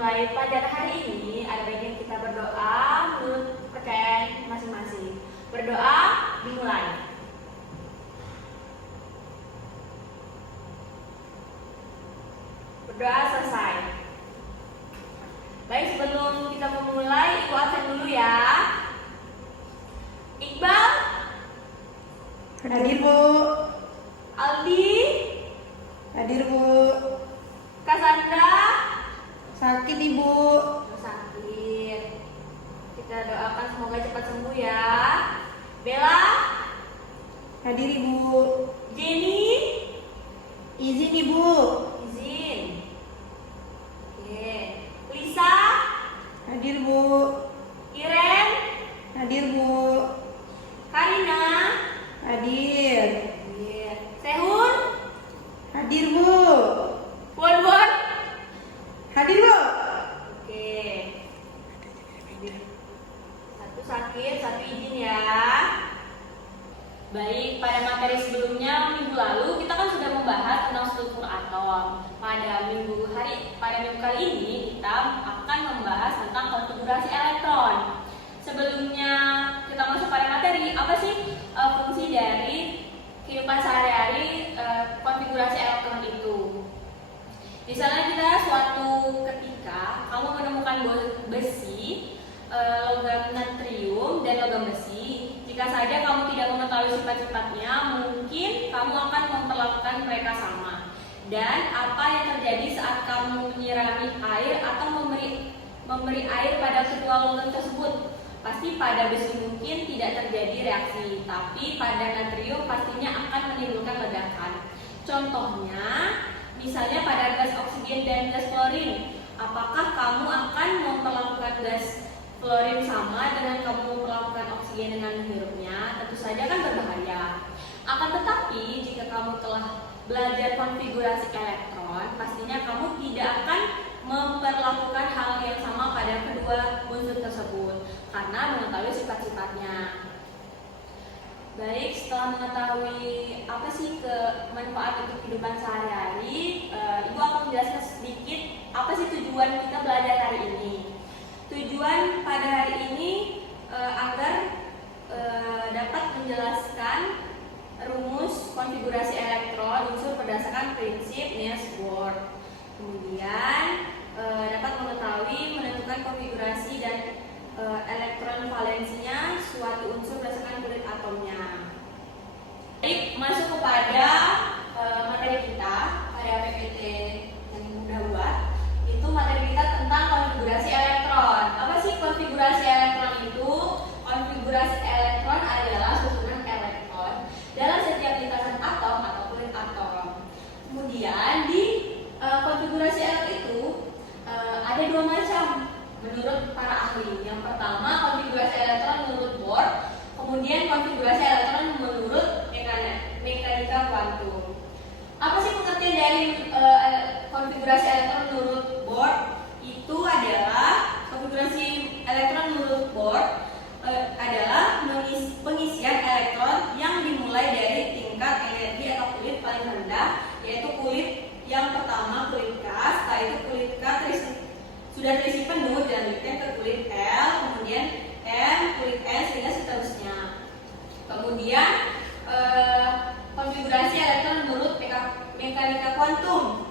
memulai pelajaran hari ini, ada baiknya kita berdoa menurut percayaan masing-masing. Berdoa dimulai. Berdoa selesai. Baik, sebelum kita memulai, Ibu absen dulu ya. Iqbal. Hadir, Bu. Aldi. Hadir, Bu. Cassandra. Sakit, Ibu. Sakit. Kita doakan semoga cepat sembuh ya. Bella. Hadir, Ibu. Jenny. Izin, Ibu. Izin. Oke. Lisa. Hadir, Bu. Iren. Hadir, Bu. Karina. Hadir. Hadir. Sehun. Hadir, Bu. Bon. Hadir, Bu. Oke. Satu sakit, satu izin ya. Baik, pada materi sebelumnya minggu lalu kita kan sudah membahas tentang struktur atom. Pada minggu kali ini kita akan membahas tentang konfigurasi elektron. Sebelumnya kita masuk pada materi, apa sih fungsi dari kehidupan sehari-hari konfigurasi elektron itu? Misalnya kita suatu ketika kamu menemukan besi, logam natrium dan logam besi. Jika saja kamu tidak mengetahui sifat-sifatnya, mungkin kamu akan memperlakukan mereka sama. Dan apa yang terjadi saat kamu menyirami air atau memberi air pada kedua logam tersebut? Pasti pada besi mungkin tidak terjadi reaksi, tapi pada natrium pastinya akan menimbulkan ledakan. Contohnya, misalnya pada gas oksigen dan gas klorin. Apakah kamu akan memperlakukan gas klorin sama dengan kamu memperlakukan oksigen dengan menghirupnya? Tentu saja kan berbahaya. Akan tetapi jika kamu telah belajar konfigurasi elektron, pastinya kamu tidak akan memperlakukan hal yang sama pada kedua unsur tersebut karena mengetahui sifat-sifatnya. Baik, setelah mengetahui apa sih manfaat untuk kehidupan sehari-hari, Ibu akan menjelaskan sedikit apa sih tujuan kita belajar hari ini. Tujuan pada hari ini agar dapat menjelaskan rumus konfigurasi elektron unsur berdasarkan prinsip Niels-Bohr. Kemudian dapat mengetahui menentukan konfigurasi dan elektron valensinya suatu unsur berdasarkan kulit atomnya. Baik, masuk kepada materi kita pada PPT yang mudah buat. Itu materi kita tentang konfigurasi elektron. Apa sih konfigurasi elektron itu? Konfigurasi elektron adalah susunan elektron dalam setiap lintasan atom atau kulit atom. Kemudian di konfigurasi elektron itu ada dua macam menurut para ahli. Yang pertama konfigurasi elektron menurut Bohr, kemudian konfigurasi elektron menurut mekanika kuantum. Apa sih pengertian dari konfigurasi elektron menurut Bohr? Itu adalah konfigurasi elektron menurut Bohr adalah pengisian elektron yang dimulai dari tingkat energi atau kulit paling rendah, yaitu kulit yang pertama kulit K, setelah itu kulit K sudah terisi penuh dan dilanjutkan ke kulit L, kemudian M, kulit N, sehingga seterusnya. Kemudian konfigurasi elektron menurut mekanika kuantum.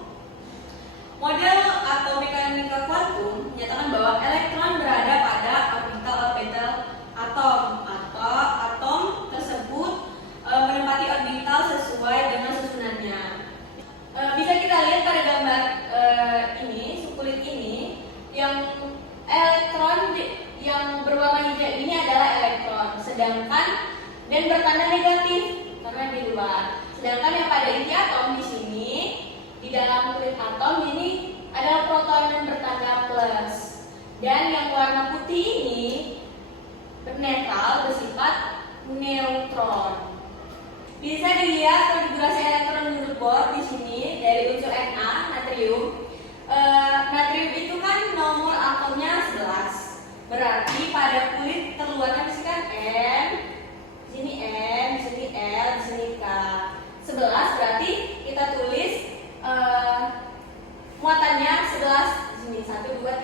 Model atau mekanika kuantum menyatakan bahwa elektron berada pada orbital atom atau atom tersebut menempati orbital sesuai dengan susunannya. Bisa kita lihat pada gambar ini, subkulit ini, yang elektron yang berwarna hijau ini adalah elektron, sedangkan dan bertanda negatif karena di luar. Sedangkan yang pada inti atom di sini, di dalam kulit atom ini adalah proton dan bertanda plus. Dan yang warna putih ini bernetral bersifat neutron. Bisa dilihat konfigurasi elektron menurut Bohr di sini dari unsur Na, natrium. Natrium itu kan nomor atomnya 11. Berarti pada kulit terluarnya di sini kan N, di sini M, di sini L, di sini K. 11 berarti kita tulis muatannya 11 di sini 1, 2,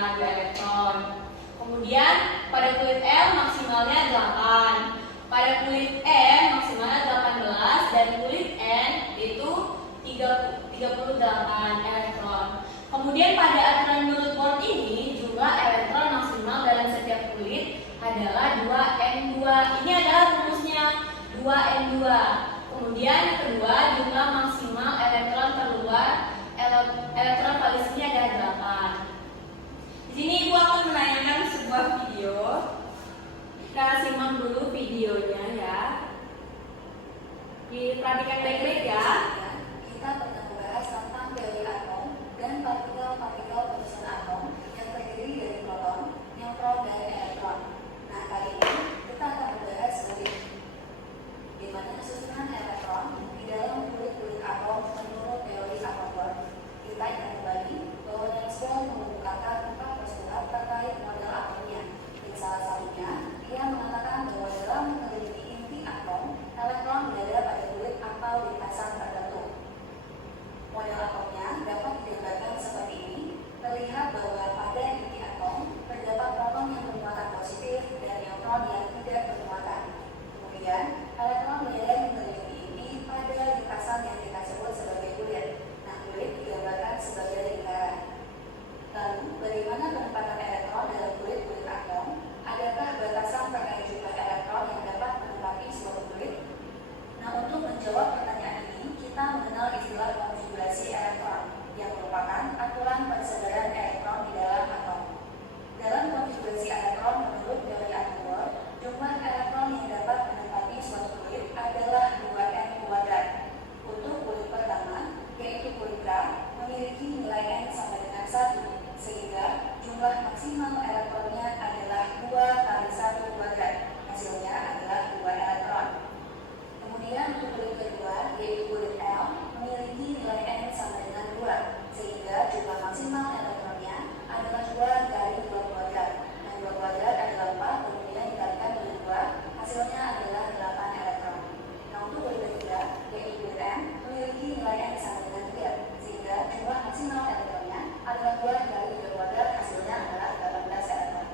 2 elektron. Kemudian pada kulit L maksimalnya 8. Pada kulit N maksimalnya 18 dan kulit N itu 38 elektron. Kemudian pada aturan Newton Bohr ini jumlah elektron maksimal dalam setiap kulit adalah 2n2. Ini adalah rumusnya 2n2. Kemudian yang kedua, jumlah maksimal elektron keluar elektron valisinya adalah 8. Di sini Ibu akan menayangkan sebuah video. Kita simak dulu videonya ya. Diperhatikan baik-baik ya. Kita pernah membahas tentang teori atom dan partikel-partikel penyusun atom yang terdiri dari proton, neutron, dan elektron. Nah, kali ini kita akan membahas bagaimana susunan elektron di dalam kulit-kulit atom menurut teori atom Bohr. Kita ingat kembali bahwa Niels Bohr mengemukakan 4 postulat terkait model atomnya. Dan salah satunya, ia mengatakan bahwa dalam meneliti inti atom, elektron berada pada kulit atau lintasan tertentu. Model atomnya dapat digambarkan seperti ini. Terlihat bahwa pada inti atom terdapat proton yang bermuatan positif dan neutron yang tidak bermuatan. Kemudian, elektron berada mengelilingi inti pada lintasan yang kita sebut sebagai kulit. Nah, kulit digambarkan sebagai lingkaran. Lalu, bagaimana penempatan elektron dalam kulit-kulit atom? Adakah batasan terkait jumlah elektron yang dapat menempati suatu kulit? Nah, untuk menjawab pertanyaan ini, kita mengenal istilah konfigurasi elektron, yang merupakan aturan persebaran elektron di dalam atom. Dalam konfigurasi elektron menurut teori atom Bohr, jumlah elektron yang dapat menempati suatu kulit adalah 2n kuadrat. Untuk kulit pertama, yaitu kulit K, memiliki nilai n sama dengan 1, sehingga jumlah maksimal elektronnya adalah 2 kali 1 kuadrat. Hasilnya adalah 2 elektron. Kemudian untuk kulit kedua, yaitu kulit L, memiliki nilai n sama dengan 2, sehingga jumlah maksimal elektronnya adalah 2 kali 2 kuadrat. Nah, 2 kuadrat adalah 4, kemudian dikalikan dengan 2, hasilnya adalah 8 elektron. Nah, untuk kulit ketiga, yaitu kulit M, memiliki nilai n sama dengan 3, sehingga jumlah maksimal elektronnya adalah 2 kali 2 kuadrat, hasilnya adalah 18 elektron.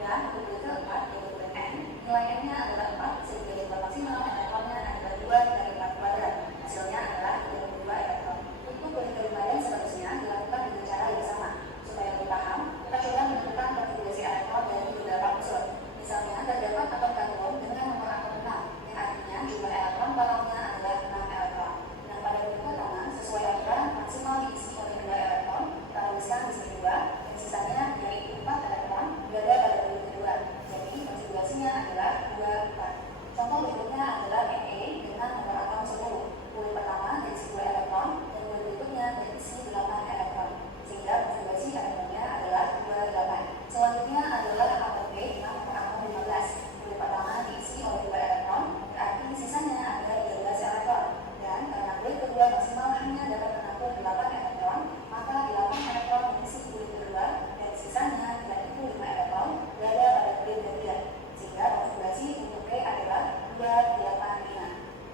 Dan untuk kulit keempat, yaitu kulit N, nilai n-nya adalah 4, sehingga jumlah maksimal elektronnya adalah 2 kali 4 kuadrat, hasilnya adalah 22 elektron. Untuk kulit kelima dan seterusnya dilakukan dengan cara yang sama. Supaya lebih paham, kita coba menentukan konfigurasi elektron dari beberapa unsur. Misalnya, terdapat atom karbon dengan nomor atom 6, yang artinya jumlah elektron totalnya adalah 6 elektron. Dan pada kulit pertama, sesuai aturan maksimal diisi oleh 2 elektron, kita tuliskan di sini 2, dan sisanya yaitu 4 elektron berada pada kulit kedua. Jadi, konfigurasinya adalah 2, 4. Contoh berikutnya adalah Na dengan nomor atom 10. Kulit pertama diisi 2 elektron, dan kulit berikutnya diisi 8 elektron. Sehingga konfigurasi elektronnya adalah 2, 8. Selanjutnya adalah atom B dengan nomor atom 15. Kulit pertama diisi oleh 2 elektron, berarti sisanya ada 13 elektron. Dan karena kulit kedua maksimal hanya dapat menampung 8 elektron, maka 8 elektron mengisi kulit kedua, dan sisanya yaitu 5 elektron berada pada kulit ketiga. Sehingga konfigurasi untuk B adalah 2, 8, 5.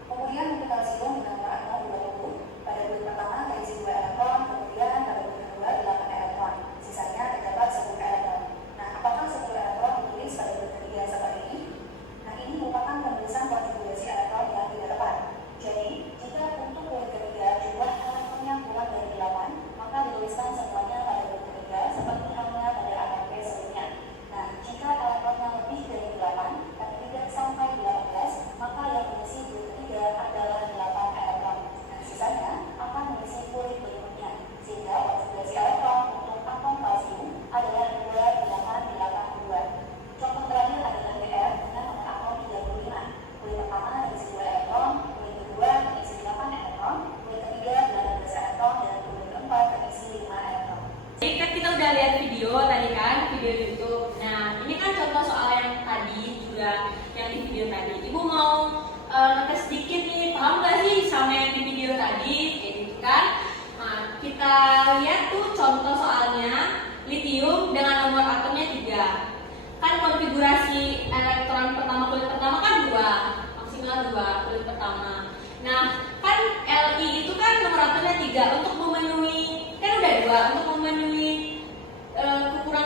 Kemudian untuk kalsium dengan nomor atom 20. Pada kulit pertama terisi 2 elektron, kemudian pada kulit kedua 8 elektron. Sisanya terdapat 10 elektron. Nah, apakah 10 elektron ditulis pada kulit ketiga seperti ini? Nah, ini merupakan penulisan konfigurasi elektron yang tidak tepat. Jadi, jika untuk kulit ketiga jumlah elektronnya kurang dari 8, maka dituliskan semuanya pada kulit ketiga seperti halnya pada atom B sebelumnya. Nah, jika elektronnya lebih dari 8, tapi tidak sampai 18, maka yang mengisi kulit ketiga adalah 8 elektron. Nah, sisanya akan mengisi kulit berikutnya. Sehingga konfigurasi elektron untuk atom kalsium adalah 2, 8, 8, 2. Contoh terakhir adalah Br dengan nomor atom 35. Kulit pertama diisi 2 elektron, kulit kedua diisi 8 elektron, kulit ketiga 18 elektron, dan kulit keempat diisi 5 elektron. Jadi kan kita udah lihat video tadi kan, video YouTube. Nah, ini kan contoh soal yang tadi juga, yang di video tadi. Ibu mau ngetes sedikit nih, paham gak sih sama yang di video tadi? Kayak gitu kan. Nah, kita lihat tuh contoh soalnya, litium dengan nomor atomnya 3. Kan konfigurasi elektron pertama, kulit pertama kan 2, maksimal 2 kulit pertama. Nah, kan Li itu kan nomor atomnya 3. Untuk memenuhi, kan udah 2, untuk memenuhi kekurangan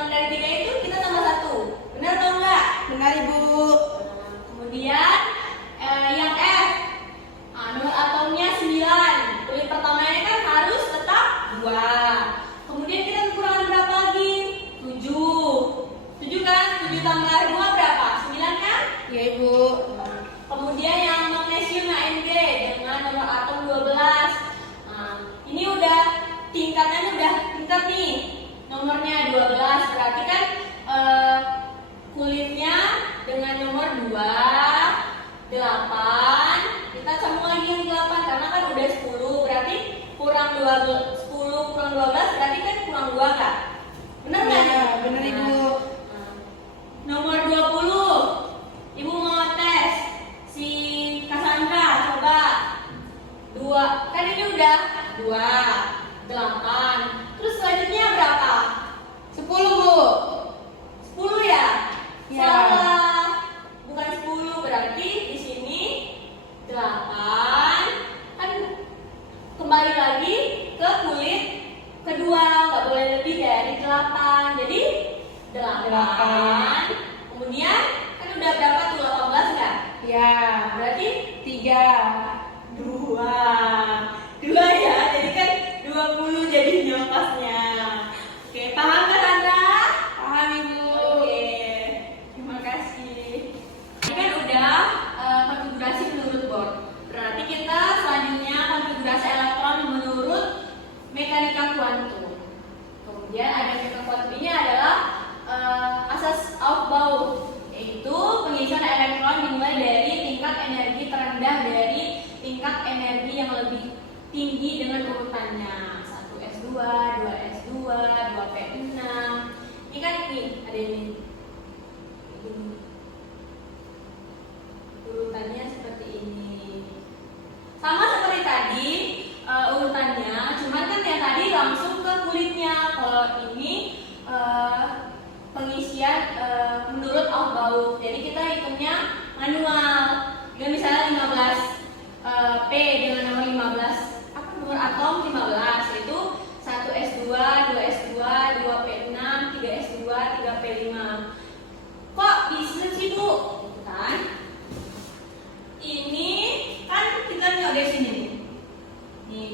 nomornya 12, berarti kan kulitnya dengan nomor 2, 8. Kita sambung lagi yang 8 karena kan udah 10, berarti kurang 12, 10 kurang 12 berarti kan kurang 2 Kak? Benar nggak? Iya, benar Ibu. Nomor 20, Ibu mau tes si Cassandra, coba 2, kan ini udah 2, 8. Terus selanjutnya berapa? 10 Bu. 10 ya? Ya. Salah. Bukan 10, berarti di sini 8. Kan kembali lagi ke kulit kedua, nggak boleh lebih dari 8. Jadi 8. Kemudian kan udah berapa tuh, 18 nggak? Ya. Berarti 3. 2 ya, jadi kan 20 jadinya pasnya. Oke, paham kan Sandra? Paham Ibu. Oke, terima kasih. Ini kan udah konfigurasi menurut board. Berarti kita selanjutnya konfigurasi elektron menurut mekanika kuantum. Kemudian ada mekanika kuantum ini adalah asas Aufbau, yaitu pengisian elektron dimulai dari tingkat energi terendah dari tingkat energi yang lebih tinggi dengan urutannya 1s2, 2s2, 2p6. Ini kan nih ada ini urutannya seperti ini, sama seperti tadi urutannya, cuman kan yang tadi langsung ke kulitnya. Kalau ini pengisian menurut Aufbau, jadi kita hitungnya manual. Dan misalnya 15 P dengan nomor 15, apa nomor atom 15, yaitu 1s2, 2s2, 2p6, 3s2, 3p5. Kok bisa sih Bu? Gitu kan? Ini kan kita lihat dari sini nih. Nih,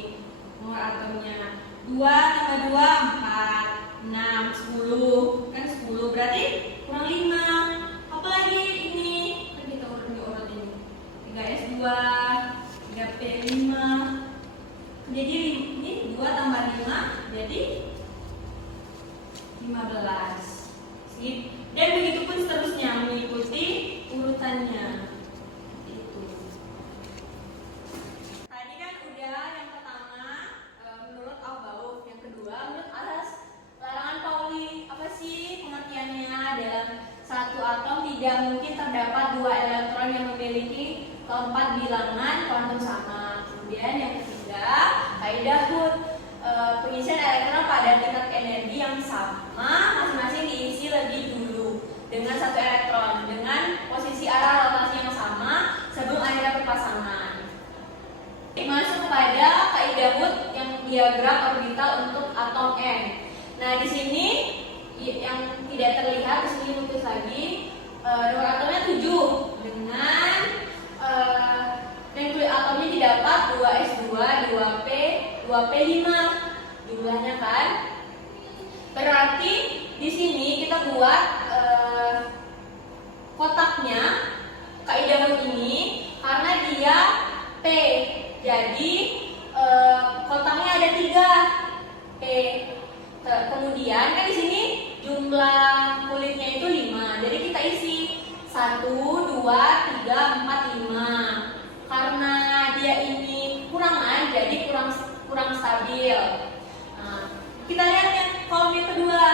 nomor atomnya 2 tambah 2, 4, 6, 10. Kan 10 berarti kurang 5. Apalagi ini, kan kita urut ini 3s2, 3p5. Jadi ini 2 tambah 5 jadi 15. Sip. Dan begitu pun seterusnya mengikuti urutannya. Itu. Tadi kan udah yang pertama menurut Aufbau, yang kedua menurut asas larangan Pauli. Apa sih pengertiannya? Dalam satu atom tidak mungkin terdapat 2 elektron yang memiliki keempat bilangan kuantum sama. Kemudian yang ketiga, kaidah Hooke, pengisian elektron pada tingkat energi yang sama masing-masing diisi lebih dulu dengan satu elektron dengan posisi arah rotasi yang sama sebelum akhirnya berpasangan. Masuk kepada kaidah Hooke yang diagram orbital untuk atom N. Nah, di sini yang tidak terlihat di sini tulis lagi nomor atomnya 7 dengan dan kulit atomnya didapat 2s2, 2p, 2p5 jumlahnya kan. Berarti di sini kita buat kotaknya kaidah Hooke ini karena dia p. Jadi kotaknya ada 3 p. Kemudian kan di sini jumlah kulitnya itu 5. Jadi kita isi 1, 2, 3, 4, 5. Karena dia ini kurangan, jadi kurang stabil. Nah, kita lihat yang kolom yang kedua.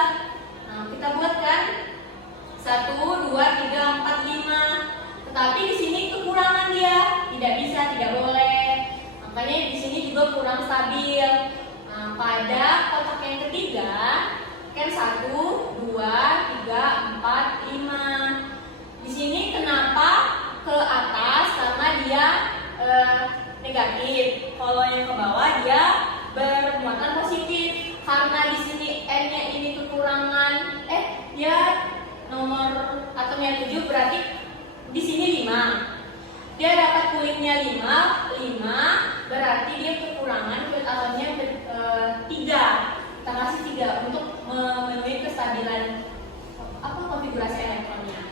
Nah, kita buatkan 1, 2, 3, 4, 5. Tetapi di sini kekurangan dia, tidak bisa, tidak boleh. Makanya di sini juga kurang stabil. Nah, pada kotak yang ketiga kan 1, 2, 3, 4, 5. Di sini kenapa ke atas? Karena dia negatif. Kalau yang ke bawah dia bermuatan positif. Karena di sini N-nya ini kekurangan, dia nomor atomnya 7 berarti di sini 5. Dia dapat kulitnya 5 berarti dia kekurangan kulit atomnya 3. Kita kasih 3 untuk memenuhi kestabilan konfigurasi elektronnya.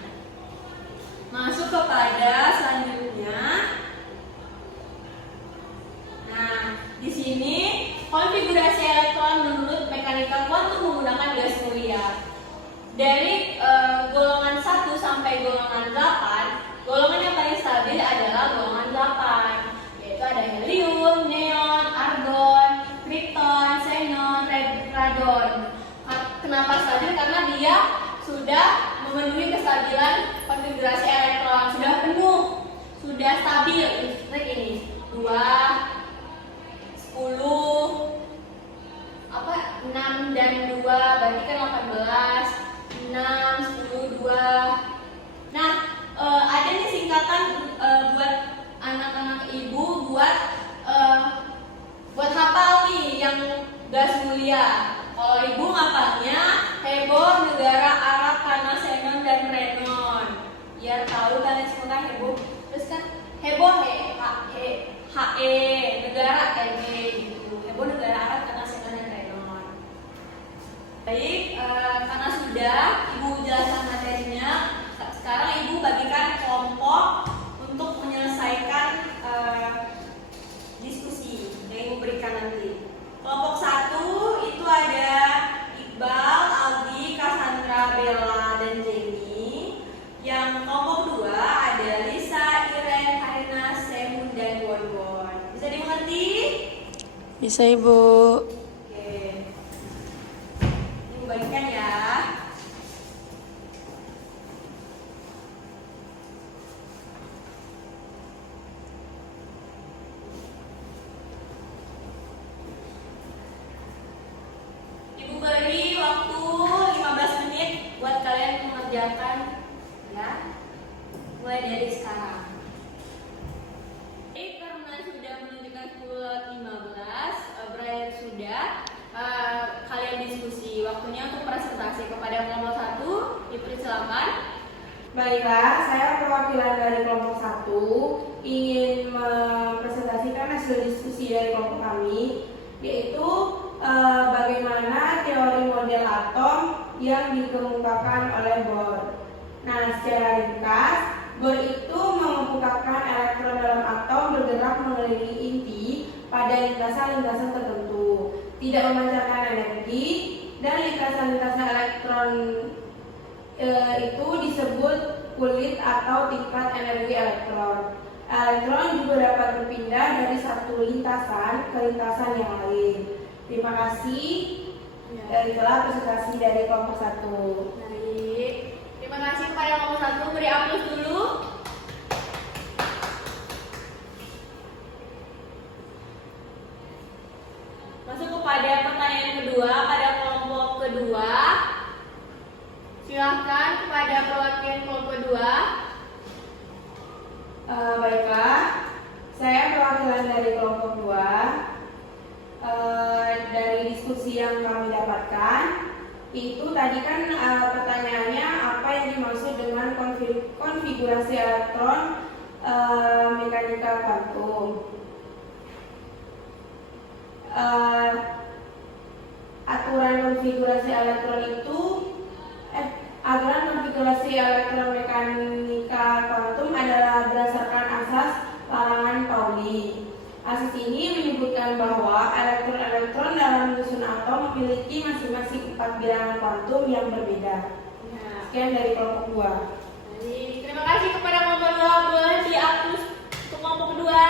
Masuk kepada selanjutnya. Nah, di sini konfigurasi elektron menurut mekanika kuantum menggunakan gas Dari golongan 1 sampai golongan 8, golongan yang paling stabil adalah golongan 8, yaitu ada helium, neon, argon, krypton, xenon, radon. Kenapa stabil? Karena dia sudah memenuhi kestabilan konfigurasi elektron, sudah penuh, sudah stabil. Seperti ini, 2, 10, 6 dan 2 berarti kan 18, 6, 10, 2. Nah, ada nih singkatan buat anak-anak ibu buat hafal nih yang gas mulia. Kalau ibu ngapalnya heboh negara Arab karena xenon dan renon. Biar tahu kalian semua kan heboh. Terus kan heboh HE negara gitu. Heboh negara Arab karena xenon dan renon. Baik, karena sudah ibu jelaskan materinya, sekarang ibu bagikan kelompok untuk menyelesaikan diskusi yang ibu berikan nanti. Kelompok 1 itu ada Iqbal, Aldi, Cassandra, Bella, dan Jenny. Yang kelompok 2 ada Lisa, Iren, Karina, Semun, dan Won. Bisa dimengerti? Bisa Ibu. Oke. Ibu bagikan ya. Ibu beri waktu 15 menit buat kalian mengerjakan ya. Mulai dari sekarang. Karena sudah menunjukkan pukul 15, berakhir sudah. Kalian diskusi. Waktunya untuk presentasi kepada kelompok 1. Dipersilakan. Baiklah, saya perwakilan dari kelompok 1 ingin mempresentasikan hasil diskusi dari kelompok kami, yaitu bagaimana teori model atom yang dikemukakan oleh Bohr. Nah, secara ringkas, Bohr itu mengemukakan elektron dalam atom bergerak mengelilingi inti pada lintasan-lintasan tertentu, tidak memancarkan energi, dan lintasan-lintasan elektron itu disebut kulit atau tingkat energi elektron. Elektron juga dapat berpindah dari satu lintasan ke lintasan yang lain. Terima kasih. Itulah presentasi dari kelompok 1. Baik. Terima kasih kepada kelompok 1. Beri aplaus dulu. Masuk kepada pertanyaan kedua pada kelompok kedua. Silahkan kepada perwakilan kelompok kedua. Baiklah, saya perwakilan dari kelompok 2. Dari diskusi yang kami dapatkan, itu tadi kan pertanyaannya apa yang dimaksud dengan konfigurasi elektron mekanika kuantum. Aturan konfigurasi elektron itu aturan konfigurasi elektron mekanika kuantum adalah berdasarkan asas larangan Pauli. Asas ini menyebutkan bahwa elektron-elektron dalam susun atom memiliki masing-masing 4 bilangan kuantum yang berbeda. Sekian dari kelompok 2. Terima kasih kepada kelompok 2. Boleh diaplaus untuk kelompok kedua.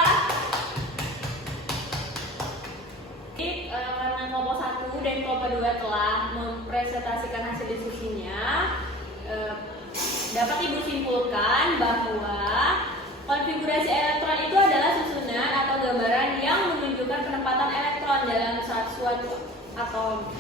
Karena kelompok 1 dan kelompok 2 telah mempresentasikan hasil diskusinya, dapat Ibu simpulkan bahwa konfigurasi elektron itu adalah susunan atau gambaran yang menunjukkan penempatan elektron dalam suatu atom.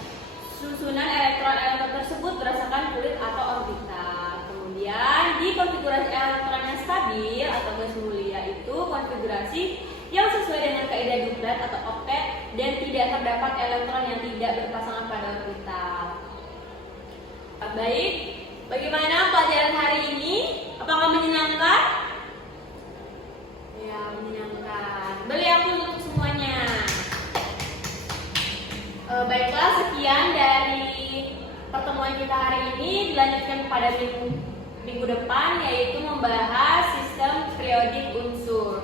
Susunan elektron-elektron tersebut berdasarkan kulit atau orbital. Kemudian di konfigurasi elektron yang stabil atau gas mulia itu konfigurasi yang sesuai dengan kaidah duplet atau oktet dan tidak terdapat elektron yang tidak berpasangan pada orbital. Baik, bagaimana pelajaran hari ini? Apakah menyenangkan? Ya, menyenangkan. Beri aplaus untuk semuanya. Baiklah, sekian dari pertemuan kita hari ini. Dilanjutkan pada minggu depan, yaitu membahas sistem periodik unsur.